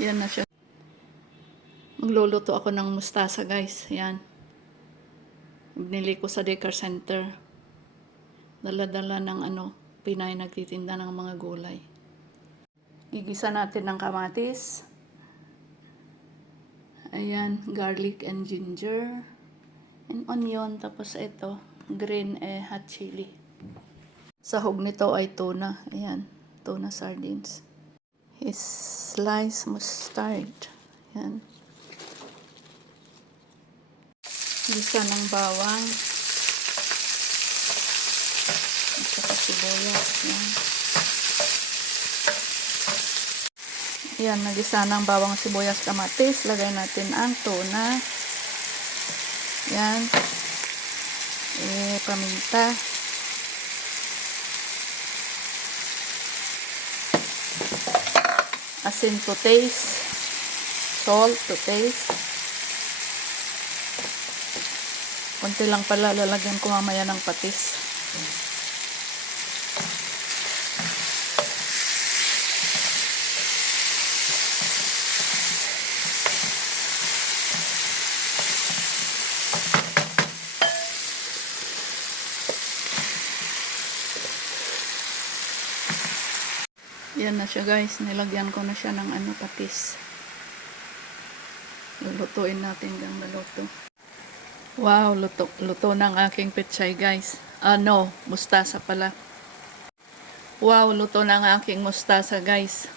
Yan na siya. Magluluto ako ng mustasa, guys. Yan. Binili ko sa Dekar Center. Dala-dala ng Pinay nagtitinda ng mga gulay. Igisa natin ng kamatis. Ayan, garlic and ginger. And onion. Tapos ito, green hot chili. Sahog nito ay tuna. Ayan, tuna sardines. Sliced mustard. Ayan. Gisa ng bawang. At saka sibuyas. Ayan. Ayan, nagisa ng bawang, sibuyas, kamatis. Lagay natin ang tuna. Ayan. Paminta. Asin to taste. Salt to taste. Kunti lang pala, lalagyan ko mamaya ng patis. Yan na siya, guys. Nilagyan ko na siya ng patis. Lulutuin natin yung maluto. Wow, luto ng aking pechay, guys. No, mustasa pala. Wow, luto ng aking mustasa, guys.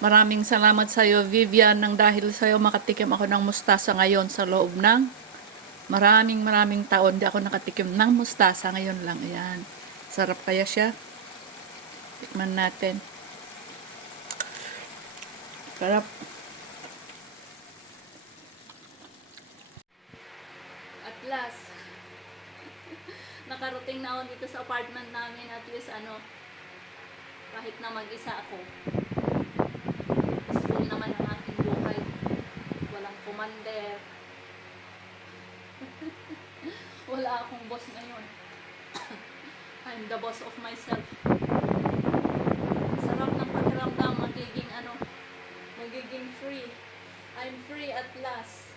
Maraming salamat sa iyo, Vivian, nang dahil sa iyo makatikim ako ng mustasa ngayon sa loob ng maraming taon. Di ako nakatikim ng mustasa ngayon lang. Ayan. Sarap kaya siya. Tikman natin. Sarap. At last, nakarating na ako dito sa apartment namin. At least kahit na mag-isa ako, peaceful naman ang aking buhay. Walang commander. Wala akong boss ngayon. I'm the boss of myself. Sarap ng pakiramdam, magiging free. I'm free at last.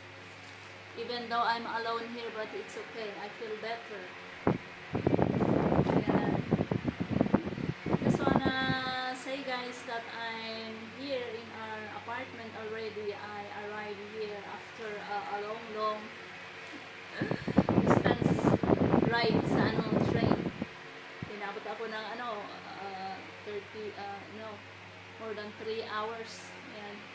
Even though I'm alone here, but it's okay. I feel better. Ayan. Just wanna say, guys, that I'm here in our apartment already. I arrived here after a long distance ride sa train. Tinabot ako ng more than 3 hours. Ayan.